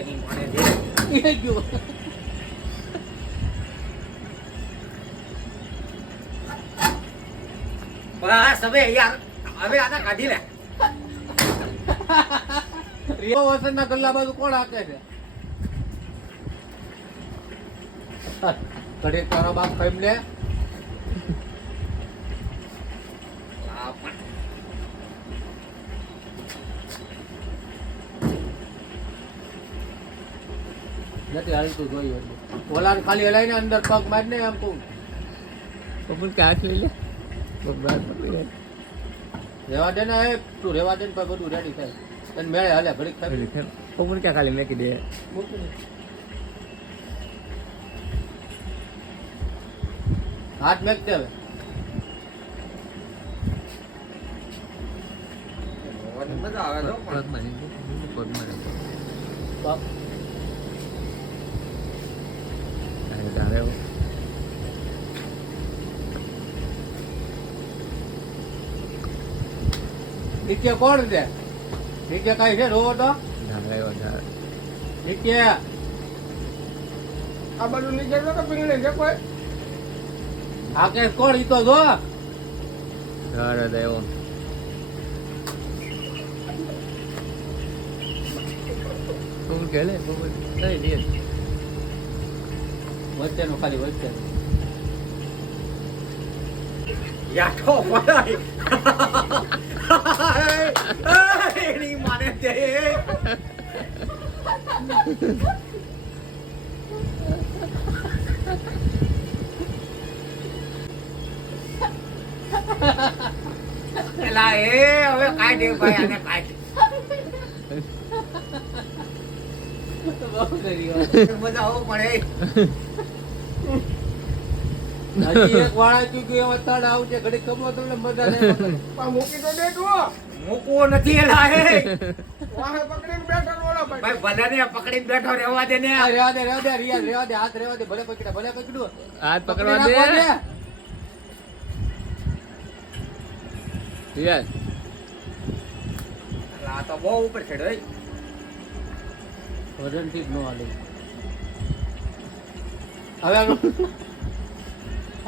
એની મને દે એ ગયો. બસ હવે યાર હવે આના કાઢી લે રિયો વસંતના ગલ્લા બાજુ કોણ હાકે છે? ઘડીક તારો બાપ ખાઈ લે. આ પણ નથી હાલતું જોયું એટલે. ઓલાને ખાલી હલાઈને અંદર પગ મારીને આમ કહું પપ્પુને કે હાથ લઈ લે પગ બહાર પકડી લે રેવા દે ને એ તું રેવા દે ને પછી બધું રેડી થાય તને મેળે હાલે ઘડીક ખાઈ પપ્પુને ક્યાં ખાલી મેકી દે મૂકી દે. હાથ મેક દે હવે. મજા આવે તો પણ પગમાં નહીં પગમાં નહીં બાપ તારે નીચે કોણ છે? નીચે કઈ છે રોવો તો ધારે નીચે આ બધું નીચે તો પીંગળે છે કોઈ આ કે કોણ ઈ તો જો ધારે દેવો પપ્પુ કે લે પપ્પુ લઈ દે વચ્ચેનું ખાલી વચ્ચે યાઠો પડાય એની મને દે એલા એ હવે કાઢે ભાઈ આને કાઢ બહુ કરી મજા આવું પડે હજી એક વાળા ચૂક્યું એવા તડ આવશે ઘડી કમો તમને મજા નહીં આવે. પણ મૂકી તો દે તું મૂકવો નથી એલા એ વાહે પકડીને બેઠો ઓલા ભાઈ ભલે ને પકડીને બેઠો રહેવા દે ને આ રેવા દે રિયાઝ રેવા દે હાથ રેવા દે ભલે પકડ્યું હાથ પકડી પકડવા નાખવા દે દે. યસ આ તો બહુ ઉપર છે ડોય વજનથી જ ન હાલે.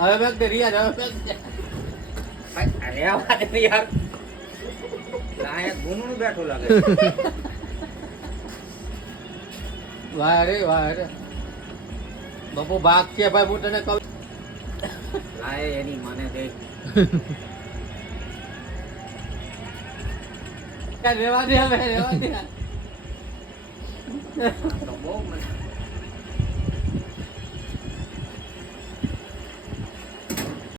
હવે બેગ દે રિયાઝ હવે બેગ દે. ભાઈ રહેવા દે યાર લાયક ગુનું બેઠો લાગે વાહ રે બાપુ ભાગ છે ભાઈ હું તને કહું લાય એની મને દે રેવા દે હવે રેવા દે તો બહુ મને